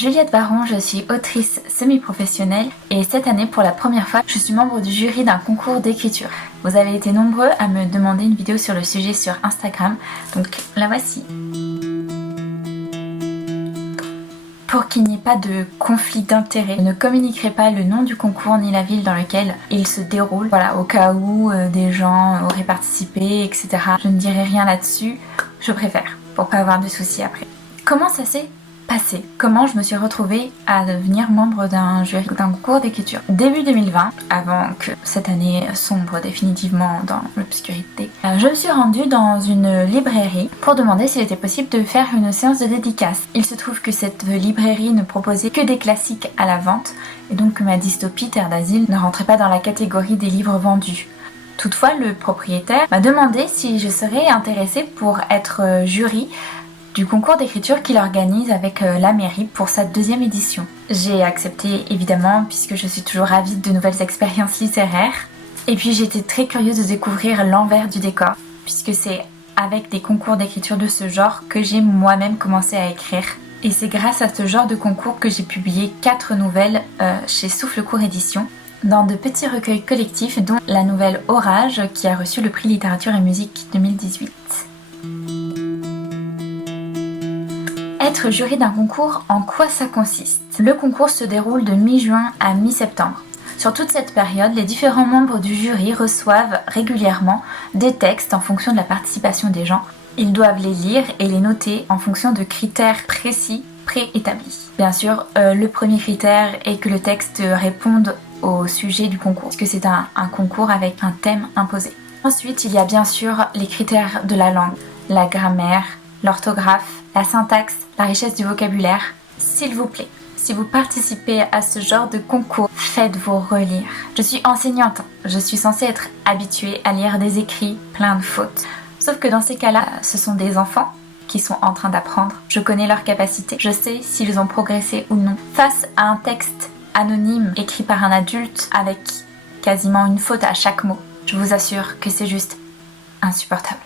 Juliette Baron, je suis autrice semi-professionnelle et cette année, pour la première fois, je suis membre du jury d'un concours d'écriture. Vous avez été nombreux à me demander une vidéo sur le sujet sur Instagram, donc la voici. Pour qu'il n'y ait pas de conflit d'intérêts, je ne communiquerai pas le nom du concours ni la ville dans laquelle il se déroule. Voilà, au cas où des gens auraient participé, etc. Je ne dirai rien là-dessus, je préfère, pour pas avoir de soucis après. Comment ça s'est passé? Comment je me suis retrouvée à devenir membre d'un jury d'un concours d'écriture? Début 2020, avant que cette année sombre définitivement dans l'obscurité, je me suis rendue dans une librairie pour demander s'il était possible de faire une séance de dédicace. Il se trouve que cette librairie ne proposait que des classiques à la vente et donc que ma dystopie Terre d'Asile ne rentrait pas dans la catégorie des livres vendus. Toutefois, le propriétaire m'a demandé si je serais intéressée pour être jury du concours d'écriture qu'il organise avec la mairie pour sa 2e édition. J'ai accepté évidemment puisque je suis toujours avide de nouvelles expériences littéraires. Et puis j'étais très curieuse de découvrir l'envers du décor puisque c'est avec des concours d'écriture de ce genre que j'ai moi-même commencé à écrire. Et c'est grâce à ce genre de concours que j'ai publié 4 nouvelles chez Souffle Court Édition dans de petits recueils collectifs dont la nouvelle Orage qui a reçu le prix littérature et musique 2018. Être jury d'un concours, en quoi ça consiste? Le concours se déroule de mi-juin à mi-septembre. Sur toute cette période, les différents membres du jury reçoivent régulièrement des textes en fonction de la participation des gens. Ils doivent les lire et les noter en fonction de critères précis préétablis. Bien sûr, le premier critère est que le texte réponde au sujet du concours, parce que c'est un concours avec un thème imposé. Ensuite, il y a bien sûr les critères de la langue, la grammaire, l'orthographe, la syntaxe, la richesse du vocabulaire. S'il vous plaît, si vous participez à ce genre de concours, faites-vous relire. Je suis enseignante, je suis censée être habituée à lire des écrits pleins de fautes. Sauf que dans ces cas-là, ce sont des enfants qui sont en train d'apprendre. Je connais leurs capacités, je sais s'ils ont progressé ou non. Face à un texte anonyme écrit par un adulte avec quasiment une faute à chaque mot, je vous assure que c'est juste insupportable.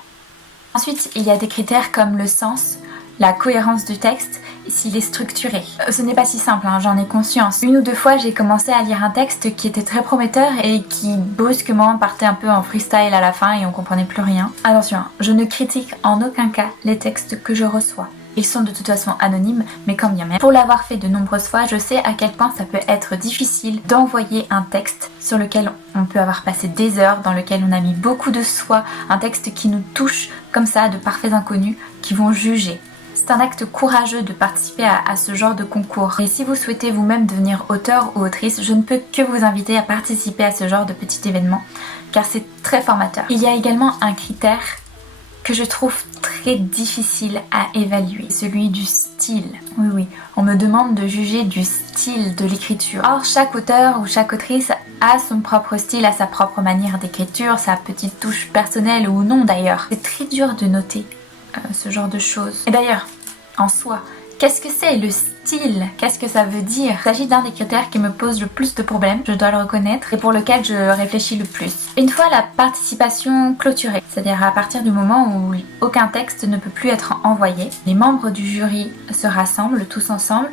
Ensuite, il y a des critères comme le sens, la cohérence du texte et s'il est structuré. Ce n'est pas si simple, j'en ai conscience. Une ou deux fois, j'ai commencé à lire un texte qui était très prometteur et qui brusquement partait un peu en freestyle à la fin et on comprenait plus rien. Attention, je ne critique en aucun cas les textes que je reçois. Ils sont de toute façon anonymes, mais quand bien même. Pour l'avoir fait de nombreuses fois, je sais à quel point ça peut être difficile d'envoyer un texte sur lequel on peut avoir passé des heures, dans lequel on a mis beaucoup de soi, un texte qui nous touche comme ça, de parfaits inconnus qui vont juger. C'est un acte courageux de participer à ce genre de concours. Et si vous souhaitez vous-même devenir auteur ou autrice, je ne peux que vous inviter à participer à ce genre de petit événement, car c'est très formateur. Il y a également un critère que je trouve très difficile à évaluer, celui du style. Oui, on me demande de juger du style de l'écriture. Or, chaque auteur ou chaque autrice a son propre style, a sa propre manière d'écriture, sa petite touche personnelle ou non d'ailleurs. C'est très dur de noter ce genre de choses. Et d'ailleurs, en soi, qu'est-ce que c'est le style? Qu'est-ce que ça veut dire? Il s'agit d'un des critères qui me pose le plus de problèmes, je dois le reconnaître, et pour lequel je réfléchis le plus. Une fois la participation clôturée, c'est-à-dire à partir du moment où aucun texte ne peut plus être envoyé, les membres du jury se rassemblent tous ensemble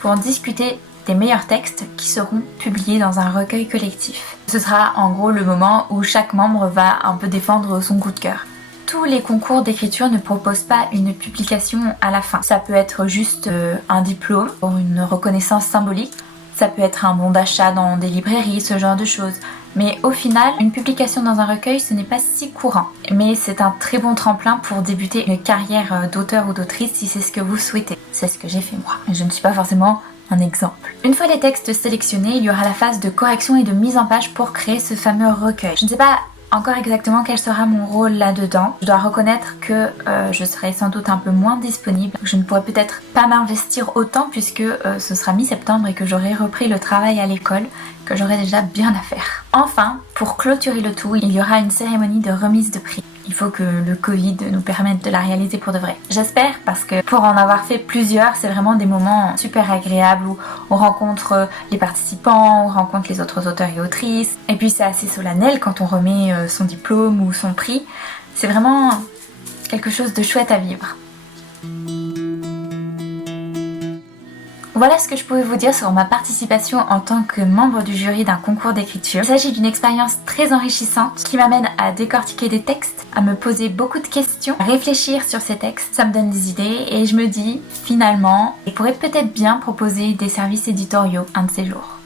pour discuter des meilleurs textes qui seront publiés dans un recueil collectif. Ce sera en gros le moment où chaque membre va un peu défendre son coup de cœur. Tous les concours d'écriture ne proposent pas une publication à la fin. Ça peut être juste un diplôme pour une reconnaissance symbolique. Ça peut être un bon d'achat dans des librairies, ce genre de choses. Mais au final, une publication dans un recueil, ce n'est pas si courant. Mais c'est un très bon tremplin pour débuter une carrière d'auteur ou d'autrice si c'est ce que vous souhaitez. C'est ce que j'ai fait moi. Je ne suis pas forcément un exemple. Une fois les textes sélectionnés, il y aura la phase de correction et de mise en page pour créer ce fameux recueil. Je ne sais pas encore exactement quel sera mon rôle là-dedans. Je dois reconnaître que je serai sans doute un peu moins disponible. Je ne pourrai peut-être pas m'investir autant puisque ce sera mi-septembre et que j'aurai repris le travail à l'école, que j'aurai déjà bien à faire. Enfin, pour clôturer le tout, il y aura une cérémonie de remise de prix. Il faut que le Covid nous permette de la réaliser pour de vrai. J'espère, parce que pour en avoir fait plusieurs, c'est vraiment des moments super agréables où on rencontre les participants, on rencontre les autres auteurs et autrices. Et puis c'est assez solennel quand on remet son diplôme ou son prix. C'est vraiment quelque chose de chouette à vivre. Voilà ce que je pouvais vous dire sur ma participation en tant que membre du jury d'un concours d'écriture. Il s'agit d'une expérience très enrichissante qui m'amène à décortiquer des textes, à me poser beaucoup de questions, à réfléchir sur ces textes. Ça me donne des idées et je me dis finalement, il pourrait peut-être bien proposer des services éditoriaux un de ces jours.